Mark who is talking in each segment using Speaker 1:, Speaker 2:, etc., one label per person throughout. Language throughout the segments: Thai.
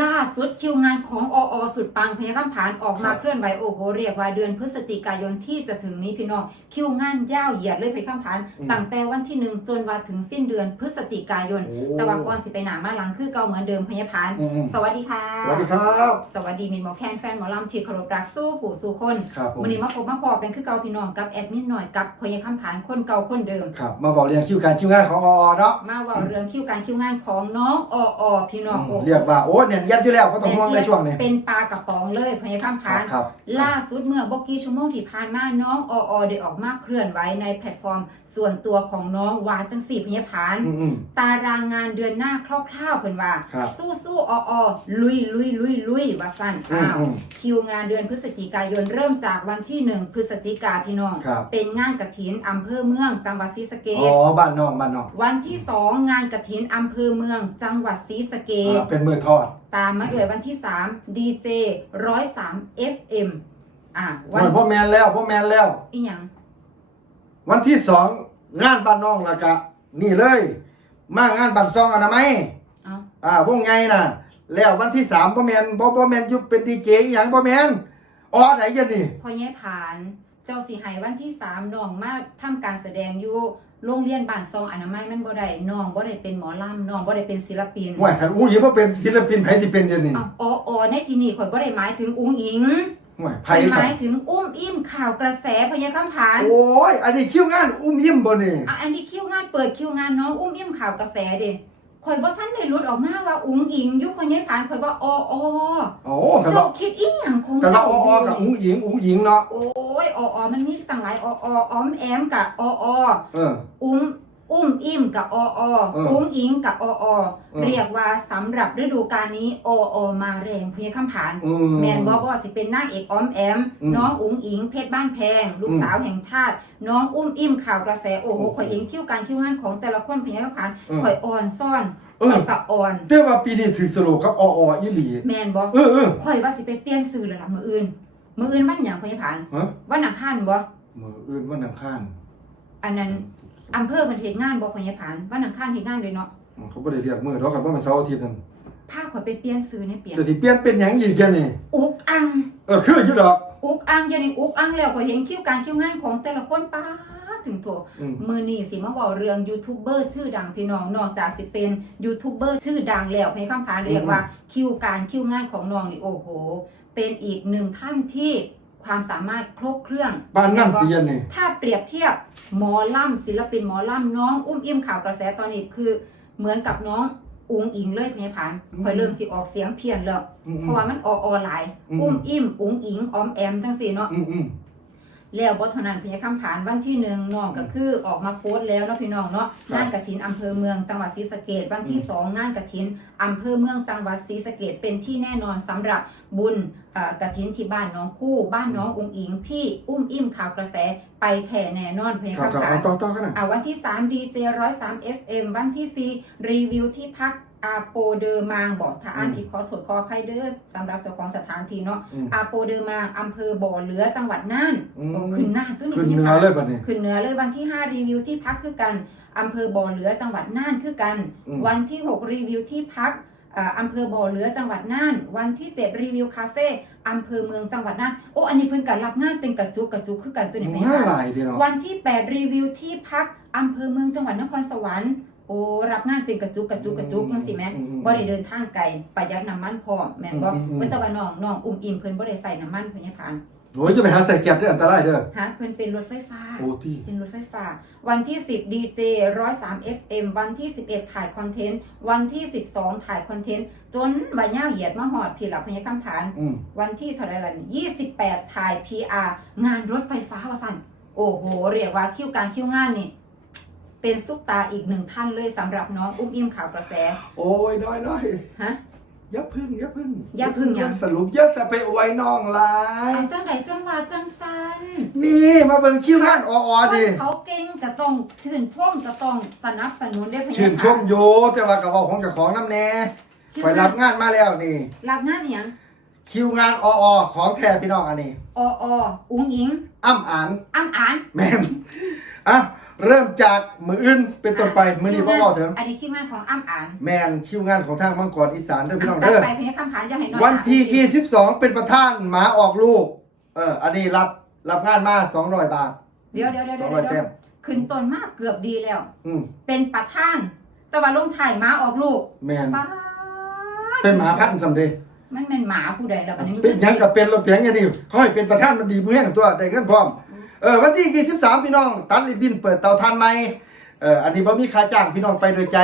Speaker 1: ล่าสุดคิวงานของออสุดปังพยาคำผานออกมา
Speaker 2: ครับ
Speaker 1: เคลื่อนไหวโอ้โหเรียกว่าเดือนพฤศจิกายนที่จะถึงนี้พี่น้องคิวงานยาวเหยียดเลยพยาคำผาน
Speaker 2: อืม
Speaker 1: ตั้งแต่วันที่หนึ่งจนว่าถึงสิ้นเดือนพฤศจิกายน
Speaker 2: โอ้
Speaker 1: แต่ว่าก่อนสิไปหนามาหลังคือเก่าเหมือนเดิมพยาพาน
Speaker 2: อืม
Speaker 1: สวัสดีค่ะ
Speaker 2: สวัสดีครับ
Speaker 1: สวัสดีมินหมอแคนแฟนหมอลำที่เคารพรักสู้ผู้สู้คน
Speaker 2: ครับผม
Speaker 1: วันนี้มาพบมาพอกันคือเก่าพี่น้องกับแอดมินหน่อยกับพยาคำผานคนเก่าคนเดิม
Speaker 2: ครับมาบอกเรียงคิวการคิวงานของออเนาะ
Speaker 1: มาเว่าเรื่องคิวการคิวงานของน้องอออพี่น้อง
Speaker 2: อืม
Speaker 1: โอ้โห
Speaker 2: เรียกว่าโอ้เนี่ยยัดอยู่แล้วก็ต้องห่วงในช่วงนี้
Speaker 1: เป็นปลากระป๋องเลยพยาคำ
Speaker 2: ครั
Speaker 1: ผา
Speaker 2: บ
Speaker 1: น
Speaker 2: ครับ
Speaker 1: ล่าสุดเมื่อบอกกี้ชั่วโมงที่ผ่านมาน้องออได้ออกมาเคลื่อนไหวในแพลตฟอร์ม ส่วนตัวของน้องวาจังสี่พยาผาน
Speaker 2: อืมอืม
Speaker 1: ตารางงานเดือนหน้าคร่าวๆเพิ่นว่า
Speaker 2: ครับ
Speaker 1: สู้สู้อออลุยลุยลุยลุยว่าสั้น
Speaker 2: อืม
Speaker 1: อ้าว
Speaker 2: อืม
Speaker 1: คิวงานเดือนพฤศจิกายนเริ่มจากวันที่หนึ่งพฤศจิกาพี่น้อง
Speaker 2: ครับ
Speaker 1: เป็นงานกระถินอำเภอเมืองจังหวัดศรีสะเก
Speaker 2: อ๋อ
Speaker 1: ษ
Speaker 2: บ้านนอกบ้านนอก
Speaker 1: วันที่สองงานกระถินอำเภอเมืองจังหวัดศรีสะเกษ
Speaker 2: อ่าเป็นมือทอด
Speaker 1: ตามมาด้วยวันที่3 DJ 103 FM อะวั
Speaker 2: วันนพ่อแมนแล้วพ่อแมนแล้ว
Speaker 1: อีหยัง
Speaker 2: วันที่สองงานบ้านน้องและกะนี่เลย มางานบ้านซองอนามัย
Speaker 1: เอ้า
Speaker 2: อ่าวงไงน่ะ แล้ววันที่สามพ่อแมนพ่อพ่อแมนอยุบเป็นดีเจอหย่างพ่อแมนอ๋อไหนยันนี่
Speaker 1: พอแย่ผ่าน เจ้าสีไหวันที่3น้องมาทำการแสดงอยู่ โรงเรียนบ้านซองอนามัยมันบ่ได้น้องบ่ได้เป็นหมอลำน้องบ่ได้เป็นศิลปิน
Speaker 2: ห่วยขันอู้ยงว่าเป็นศิลปินไผสิเป็นยันนี่
Speaker 1: เอาอ๋ออ๋อในที่นี้ข่อยบ่ได้หมายถึงอุ้งอิง
Speaker 2: ห่วยไผ
Speaker 1: ข่อยห
Speaker 2: ครับ
Speaker 1: มายถึงอุ้มอิ่มข่าวกระแสพยาคำผาน
Speaker 2: โอ้ยอันนี้คิวงานอุ้มยิ้มบ่นี่
Speaker 1: อะอันนี้คิวงานเปิดคิวงานน้องอุ้มอิ่มข่าวกระแสเด้ ข่อยบ่ทันได้หลุดออกมาว่าอุ้งอิงยุคพยาผานข่อยว่าอ๋ออ๋อ
Speaker 2: โอ้กัน
Speaker 1: เจ้า
Speaker 2: ว่า
Speaker 1: คิดอีหยังของ
Speaker 2: กัน
Speaker 1: เจ้า
Speaker 2: ว่าอ้อ
Speaker 1: อยู่
Speaker 2: ๆกับ
Speaker 1: นี่
Speaker 2: อุ้งหญิงอุ้งหญิงเนาะ
Speaker 1: โอ้ยอออมันมีต่างหลายอออออมแอมกับอออ
Speaker 2: เออ
Speaker 1: อุ้ม อุ้มอิ่มกับอออ
Speaker 2: เออ
Speaker 1: อุ้งอิงกับอออ
Speaker 2: เออ
Speaker 1: เรียกว่าสำหรับฤดูกาลนี้อออมาแรงเพียงคำผาน
Speaker 2: อื
Speaker 1: แมนบอกว่าสิเป็นนางเอกออมแอม
Speaker 2: อืม
Speaker 1: น้องอุ๋งอิงเพชรบ้านแพง ลูก
Speaker 2: อืม
Speaker 1: สาวแห่งชาติ น้องอุ้มอิ่มข่าวกระแสโอ้โห
Speaker 2: โอ้โห
Speaker 1: ข่อยเองคิ้วการคิ้วงานของแต่ละคนเพียงคำผาน
Speaker 2: เออ
Speaker 1: ข่อยอ่อนซ่อน
Speaker 2: เอ
Speaker 1: ข่
Speaker 2: อ
Speaker 1: อยสะอ่อน
Speaker 2: แต่ว่าปีนี้ถือสโลครับออๆอีหลี
Speaker 1: แมนบอก
Speaker 2: เออเออ
Speaker 1: ข่อยว่าสิไปเปลี่ยนซื้อแล้วล่ะมืออื่นมืออื่นบ้านอย่างเพียงผาน
Speaker 2: ฮะ
Speaker 1: วันอังคารบ่
Speaker 2: มืออื่นวันอังคาร
Speaker 1: อันนั้น อำเภอมันเฮ็ดงานบ่พยาผานวันอังคารเฮ็ดงานเลยเนาะ
Speaker 2: อืมเขาบ่ได้เรียกมือดอกครับว่ามันเสาร์อาทิตย์นั่น
Speaker 1: พาข่อยไปเปลี่ยนซื้อในเปลี่ยน
Speaker 2: แต่ที่เปลี่ยนเป็นหยังอีกแค่นี่
Speaker 1: อุกอัง
Speaker 2: เออคืออยู่ดอก
Speaker 1: อุกอังเดี๋ยวนี้อุกอังแล้วข่อยเห็นคิวการคิวงานของแต่ละคนป้าดถึงโถ
Speaker 2: อืม
Speaker 1: มือนี้สิมาบอกเรื่องยูทูบเบอร์ชื่อดังพี่น้องนอกจากสิเป็นยูทูบเบอร์ชื่อดังแล้วให้คำพานเรียกว่าคิวการคิวงานของน้องนี่โอ้โห เป็นอีกหนึ่งท่านที่ ความสามารถครบเครื่อง
Speaker 2: บ้านนั่นเตียนนี่
Speaker 1: ถ้าเปรียบเทียบหมอล่ำศิลปินหมอล่ำน้องอุ้มอิ่มข่าวกระแสตอนนี้คือเหมือนกับน้องอุงอิงเลยพยาพานคอยเริ่มสิออกเสียงเพี้ยนแล้ว
Speaker 2: อืม
Speaker 1: เพราะว่ามันอออหลาย
Speaker 2: อืม
Speaker 1: อุ้มอิ่มอุงอิงออมแอมจังสีเนาะ
Speaker 2: อืมอืม
Speaker 1: แล้วบทนั้นพยาคำผานวันที่หนึ่งน้องก็คือออกมาโพสต์แล้วเนาะพี่น้องเนาะ
Speaker 2: ครับ
Speaker 1: งานกระถินอำเภอเมืองจังหวัดศรีสะเกดวันที่
Speaker 2: อืม
Speaker 1: สองงานกระถินอำเภอเมืองจังหวัดศรีสะเกดเป็นที่แน่นอนสำหรับบุญเอ่อกระถินที่บ้านน้องคู่ บ้านน้ององอิงที่อุ้มอิ่มข่าวกระแสไปแถ่แน่นอนพยา
Speaker 2: ครับ
Speaker 1: คำ
Speaker 2: ครับ
Speaker 1: ผา
Speaker 2: เอา
Speaker 1: น
Speaker 2: ต่อต่อกันนะ
Speaker 1: อ่าวันที่3 DJ 103 FM วันที่4รีวิวที่พัก อาโปเดอร์มางบอกถ้าอ่านผิดขอโทษขออภัยเด้อสำหรับเจ้าของสถานที่เนาะ
Speaker 2: อืม
Speaker 1: อาโปเดอร์มางอำเภอบ่อเหลือจังหวัดน่าน
Speaker 2: อืม
Speaker 1: โอ้ขึ้นน่านตัวนี้
Speaker 2: ขึ้น
Speaker 1: พี่
Speaker 2: เนื้อ
Speaker 1: คะ
Speaker 2: เลยบัดนี้
Speaker 1: ขึ้นเหนือเลยวันที่ 5 รีวิวที่พักคือกันอำเภอบ่อเหลือจังหวัดน่านคือกัน
Speaker 2: อืม
Speaker 1: วันที่ 6 รีวิวที่พักอ่าอำเภอบ่อเหลือจังหวัดน่าน วันที่ 7 รีวิวคาเฟ่อำเภอเมืองจังหวัดน่านโอ้อันนี้เพิ่นกันรับงานเป็นกระจุกกระจุกคือกันตัวนี้พี่
Speaker 2: ง่าย
Speaker 1: คะ
Speaker 2: หลายเดีเนาะ
Speaker 1: วันที่ 8 รีวิวที่พักอำเภอเมืองจังหวัดนครสวรรค์ โอ้รับงานเป็นกระจุกกระจุกกระจุกยังสิแม่
Speaker 2: อือืม
Speaker 1: บ่ได้เดินทางไกลประหยัดน้ำมันพร้อมแม่นบ่
Speaker 2: อืมอืม
Speaker 1: เพิ่นแตะวันน้องน้องอุ้มอิ่มเพิ่นบ่ได้ใส่น้ำมันเพิ่นยังผ่าน
Speaker 2: โอ้ยจะไปหาใส่แก๊สด้วยอันตรายเด้อ
Speaker 1: ฮะเพิ่นเป็นรถไฟฟ้า
Speaker 2: โอ้ที่
Speaker 1: เป็นรถไฟฟ้า วันที่ 10 DJ 103 FM วันที่ 11 ถ่ายคอนเทนต์ วันที่ 12 ถ่ายคอนเทนต์ จนว่ายาวเหยียดมาหอดพี่หลับพยาคำผาน
Speaker 2: อืม
Speaker 1: วันที่เท่าไหรล่ะนี่28 ถ่าย PR งานรถไฟฟ้าว่าสั่นโอ้โห เรียกว่าคิวการคิวงานนี่ เป็นซุปตาอีกหนึ่งท่านเลยสำหรับน้องอุ้มอิ่มข่าวกระแส
Speaker 2: โอ้ยน้อยน้อย
Speaker 1: ฮะ
Speaker 2: อย่าพึ่งอย่าพึ่ง
Speaker 1: อย่าพึ่งหยัง
Speaker 2: สรุปอย่าจะไปอวยน้องหลาย
Speaker 1: เอาจังไหนจังหวะจังสัน
Speaker 2: นี่มาเบิ่งคิวงานออๆดิ
Speaker 1: เขาเก่งก็ต้องชื่นชมก็ต้องสนับสนุนได้พยา
Speaker 2: ชื่นชมโยแต่ว่ากับว่าของเจ้าของน้ำแน่
Speaker 1: คิว
Speaker 2: ไปรับงานมาแล้วนี่
Speaker 1: รับงานอหย่าง
Speaker 2: คิวงานออๆของแท้พี่น้องอันนี้
Speaker 1: ออออุ้งอิง
Speaker 2: อ้ำอ่าน
Speaker 1: อ้ำอ่าน
Speaker 2: แม่นอะ เริ่มจากมืออื่นเป็นต้นไปมือนี้พ่อเว้าถึง
Speaker 1: อันนี้คิวงานของอ้ำอ่าน
Speaker 2: แมนคิวงานของทางมังกรอีสานเด้อพี่น้อง
Speaker 1: จัด
Speaker 2: เด้อ
Speaker 1: ไปเพลงคำถามอย่าให้น้อย
Speaker 2: วันที่
Speaker 1: อะ
Speaker 2: ยี่สิบสองเป็นประธานหมาออกลูก เออ อันนี้รับรับงานมาสองร้อยบาท
Speaker 1: เดี๋ยวเดี๋ยวเดี๋ยว
Speaker 2: สอง
Speaker 1: เดี๋
Speaker 2: ร้อย
Speaker 1: ยว
Speaker 2: แต้ม
Speaker 1: ขึ้นต้นมากเกือบดีแล้ว
Speaker 2: อืม
Speaker 1: เป็นประธาน แต่ว่าลงถ่ายม้าออกลูก
Speaker 2: แมน
Speaker 1: ป้า
Speaker 2: เป็นหมาพันธุ์สำเร็จ
Speaker 1: มันเป็นหมาผู้ใดแล้วบัดนี้มั
Speaker 2: เป็นหยังกับเป็นรถเพียงอย่างนี้เขาให้เป็นประธานมันดีเพื่อนตัวได้เงินพร้อม เออวันที่ 23 พี่น้อง ตัดริบบินเปิดเตาทานใหม่เอออันนี้บ่มีค่าจ้างพี่น้องไปโดยใจ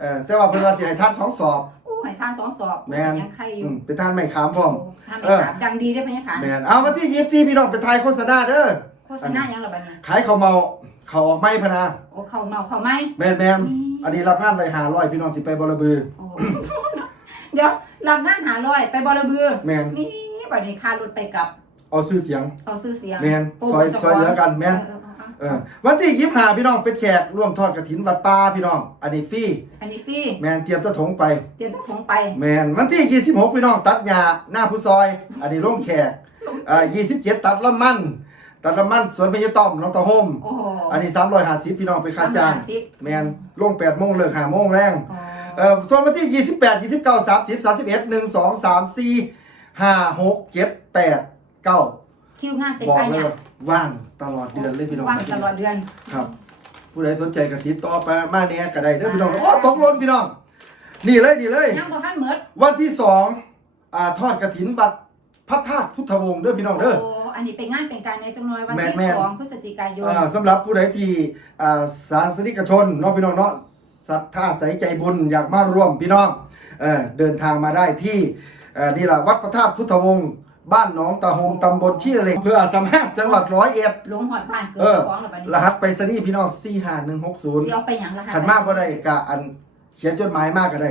Speaker 2: เออแต่ว่าเพิ่นว่าสิให้ทานสองสอบ
Speaker 1: โอ้ยทานสองสอบ
Speaker 2: แม่น
Speaker 1: ยังใครอ
Speaker 2: อื
Speaker 1: ยู่
Speaker 2: มเป็นทานไม่ขามพร้อม
Speaker 1: โทานไม่
Speaker 2: เออ
Speaker 1: ถามดังดีได้ไหมคะ
Speaker 2: แม่นเอาวันที่ 24 พี่น้องไปถ่ายโฆษณาเด้อ
Speaker 1: โฆษณายังหรอบัดนี้
Speaker 2: ขายข้าวเมาข้าวออกไม้พะนา
Speaker 1: โอ้เขาเมาเขาไหม
Speaker 2: แม่นแม่นอันนี้รับงานไว้500พี่น้องสิไปบรบือ
Speaker 1: โอ้ เดี๋ยวรับงานหาร้อยไปบอระเบือ
Speaker 2: แม่น
Speaker 1: นี่บัดนี้ค่ารถไปกลับ
Speaker 2: เอาชื่อเสียง
Speaker 1: เอาซื้อเสียง
Speaker 2: แม่น
Speaker 1: โปร
Speaker 2: ซอย
Speaker 1: โมท
Speaker 2: ซอยเหลือกันแม่น
Speaker 1: เออเออเออ
Speaker 2: เออวันที่ยี่สิบห้าพี่น้องเป็นแขกร่วมทอดกระถินวัดป่าพี่น้อง อันนี้ฟรี
Speaker 1: อันนี้ฟรี
Speaker 2: แมนเตรียมตะถงไป
Speaker 1: เตรียมจะส่งไป
Speaker 2: แมนวันที่ยี่สิบหกพี่น้องตัดหญ้าหน้าผู้ซอย อันนี้ร่วมแขกอ่ายี่สิบเจ็ดตัดละมันตัดละมันสวนพญาต้อมน้องตะโฮม
Speaker 1: โอ้โห
Speaker 2: อันนี้สามร้อยห้าสิบพี่น้องไปค่าจ้าง
Speaker 1: 350
Speaker 2: แมนลงแปดโมงเลิกห้าโมงแรง
Speaker 1: อ๋อ
Speaker 2: เอ่อส่วนวันที่ยี่สิบแปดยี่สิบเก้าสามสิบสามสิบเอ็ดหนึ่งสองสามสี่ห้าหกเจ็ดแปด เก้า
Speaker 1: คิวงานเต็ม
Speaker 2: บอก
Speaker 1: ไป
Speaker 2: เลย
Speaker 1: เนี่ย
Speaker 2: ว่าว่างตลอดเดือนเลยพี่น้อง
Speaker 1: ว่างตลอดเดือน
Speaker 2: ครับ ผู้ใดสนใจก็ติดต่อไปมาเนี่ยก็ได้เด้อพี่น้องโอ้ตกหล่นพี่น้องนี่เลยนี่เลย
Speaker 1: ยังบ่ทันเหมือด
Speaker 2: วันที่สองอ่าทอดกระถินวัดพระธาตุพุทธวงศ์เด้อพี่น้องเด้อ
Speaker 1: โอ้อันนี้เป็นงานเป็นการในจำนวนวัน
Speaker 2: แม่น
Speaker 1: ที่
Speaker 2: แม่น
Speaker 1: สองพฤศจิกายน
Speaker 2: อ่าสำหรับผู้ใดที่อ่าศาสนิกชนเนาะพี่น้องเนาะศรัทธาใสใจบุญอยากมาร่วมพี่น้องเออเดินทางมาได้ที่เอ่อนี่แหละวัดพระธาตุพุทธวงศ์ บ้านหนองตาหงตำบลที่เหล็กเพื่อสามารถจังหวัดร้อยเอ็ด
Speaker 1: ลงหอดบ้านเกิด
Speaker 2: เออ
Speaker 1: เจ้าของแล้วบัดนี้
Speaker 2: รหัสไปรษณีย์พี่น้อง45160
Speaker 1: สิเอาไปหยังล่ะคะ
Speaker 2: ขันมากก็ได้กะอันเขียนจดหมายมากก็ได้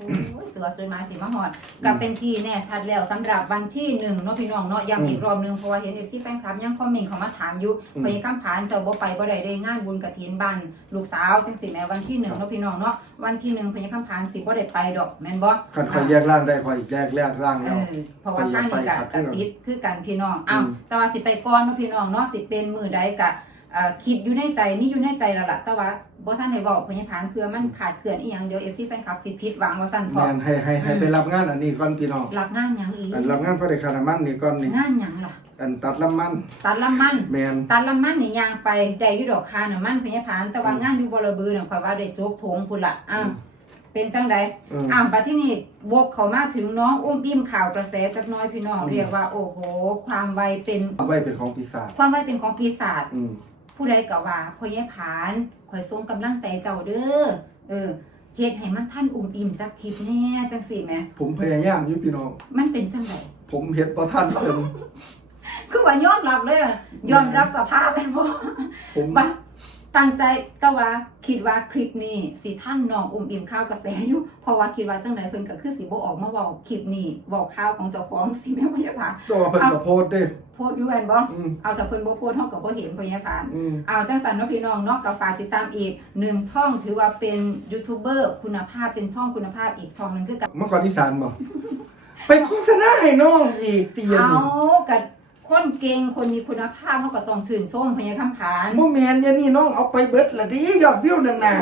Speaker 1: โอ้ยเสือสวยไม้สีมะฮอดก็เป็นที่แน่ชัดแล้วสำหรับวันที่หนึ่งเนาะพี่น้องเนาะย้ำอีกรอบหนึงเพราะว่าเห็นเอฟซีแฟนคลับยังคอมเมนต์เข้ามาถามอยู่
Speaker 2: อืม
Speaker 1: พยายามผ่านเจ้าบ่ไปบ่ได้ได้งานบุญกฐินบ้านลูกสาวจังสิแม่วันที่หนึ่งเนาะพี่น้องเนาะวันที่หนึ่งพยายามผ่านสิบ่ได้ไปดอกแม่นบ่
Speaker 2: ขันคอยแยกร่างได้คอยแยกแยกร่าง
Speaker 1: เอ
Speaker 2: แล้ว
Speaker 1: อเพราะว่าทางนี้ก็
Speaker 2: ไปครับ
Speaker 1: กติดคือกันพี่น้องอ้าว
Speaker 2: อืม
Speaker 1: แต่ว่าสิไปก่อนเนาะพี่น้องเนาะสิเป็นมือใดก็เอ่อ คิดอยู่ในใจนี่อยู่ในใจแล้วล่ะแต่ว่าบ่ทันได้บอกพยาผ่านเพื่อมันขาดเกลื่อนอีหยังเดี๋ยว FC แฟนคลับสิผิดหวังว่าซั่น
Speaker 2: แม
Speaker 1: เถาะ
Speaker 2: นให้ให้ให้ไปรับงานอันนี้ก่อนพี่น้อง
Speaker 1: รับงานหยังอีก
Speaker 2: อันรับงานพระเดชคานามันนี่ก่อนนี่
Speaker 1: งานหยังล่ะ
Speaker 2: อันตัดลำมัน
Speaker 1: ตัดลำมัน
Speaker 2: แมน
Speaker 1: ตัดลำมันนี่ยางไปได้อยู่ดอกคาน่ะมันพยาผ่านแต่ว่า
Speaker 2: อืม
Speaker 1: งานอยู่บรบือน่ะข่อยว่าได้โจกโถงพุ่นล่ะอ้าว
Speaker 2: อืม
Speaker 1: เป็นจังใด
Speaker 2: อืม
Speaker 1: อ้าวบัดที่นี่วกเข้ามาถึงน้องอุ้มอิ่มข่าวกระแสจักหน้อยพี่น้อง
Speaker 2: อืม
Speaker 1: เรียกว่า โอ้โห ความไวเป็น
Speaker 2: เอาไว้เป็นของปีศาจ
Speaker 1: ความไวเป็นของปีศาจ
Speaker 2: อืม
Speaker 1: ผู้ใดก็ว่าพ่อยายผานข่อยทรงกำลังใจเจ้าเด้อเออเฮ็ดให้มันท่านอุ่มอิ่มจักคลิปแน่จังสี่แหม
Speaker 2: ผมพยายามอยู่พี่น้อง
Speaker 1: มันเป็นจังได
Speaker 2: ผมเห็ดพอท่านเพิ่น
Speaker 1: คือว่ายอมรับเลยอะยอมรับสภาพเป็นบ่
Speaker 2: ผม
Speaker 1: บ่ ตั้งใจแต่ว่าคิดว่าคลิปนี้สิท่านน้องอุ่มอิ่มข้าวกระแสอยู่เพราะว่าคิดว่าจังไดเพิ่นก็คือสิบ่ออกมาเว้าคลิปนี้เว้าข่าวของเจ้าของสิแม่พ่อยายผาน
Speaker 2: ตัวเพิ่นก็โพสต์เด้
Speaker 1: โพสต์อยู่แม่นบ่
Speaker 2: อืม
Speaker 1: เอาแต่เพิ่นบ่โพสต์เฮาก็บ่เห็นพ่อยายผาน
Speaker 2: อืม
Speaker 1: เอาจังสันเนาะพี่น้องเนาะกับฝากติดตามอีกหนึ่งช่องถือว่าเป็นยูทูบเบอร์คุณภาพเป็นช่องคุณภาพอีกช่องหนึ่งคือกับ
Speaker 2: เมื่อก่อนอีสานบ่ไปโฆษณาให้น้องอีกเตียน
Speaker 1: เอากับ คนเก่งคนมีคุณภาพเขาก็ต้องชื่นชมพญาคำผาน
Speaker 2: บ่แม่นอย่างนี้น้องเอาไปเบิดละดิยอดวิวนั่นน่ะ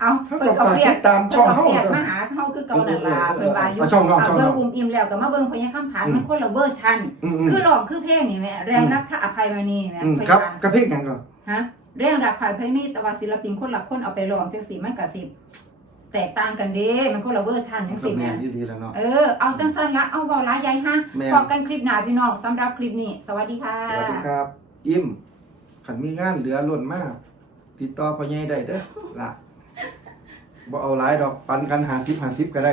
Speaker 1: เอา
Speaker 2: เขา
Speaker 1: เปิ
Speaker 2: ก็
Speaker 1: ดกับเปียก
Speaker 2: ฝากติดตามช่อง
Speaker 1: เปิดกับเปียก
Speaker 2: เฮา
Speaker 1: มาหาเขาคือเก่านั่นล่ะ
Speaker 2: เออเออเออ
Speaker 1: เพิ่นว่าอยู่
Speaker 2: เอาช่องน้องช่องน้
Speaker 1: เบิ่
Speaker 2: อง
Speaker 1: งอุ้มอิ่มแล้วก็มาเบิ่งพญาคำผาน
Speaker 2: อืม
Speaker 1: มันคนละเวอร์ชัน
Speaker 2: อืมอืม
Speaker 1: คือร้องคือเพลงนี่แหม่แรงรักพระอภัยมณีนี่แหม่
Speaker 2: อืม
Speaker 1: พญา
Speaker 2: ครับ
Speaker 1: ผาน
Speaker 2: กระเพกหยังก่อน
Speaker 1: ฮะเรื่องรักพระอภัยมณีแต่ว่าศิลปินคนละคนเอาไปร้องจังซี่มันก็สิ แตกต่างกันเด้มันคนละเวอร์ชันจัง
Speaker 2: ก็
Speaker 1: ซี่แห
Speaker 2: แม่
Speaker 1: ม่
Speaker 2: นดีๆแล้วเนาะ
Speaker 1: เออเอาจังสันละเอาเบาหลายใหญ่ฮะ
Speaker 2: แม่น
Speaker 1: พบกันคลิปหน้าพี่น้องสำหรับคลิปนี้ สวัสดีค่ะ
Speaker 2: สวัสดีครับ ยิ้มขันมีงานเหลือล้นมาก ติดต่อพ่อใหญ่ได้เด้อล่ะบ่เอาหลายดอกปันกันหาสิบหาสิบก็ได้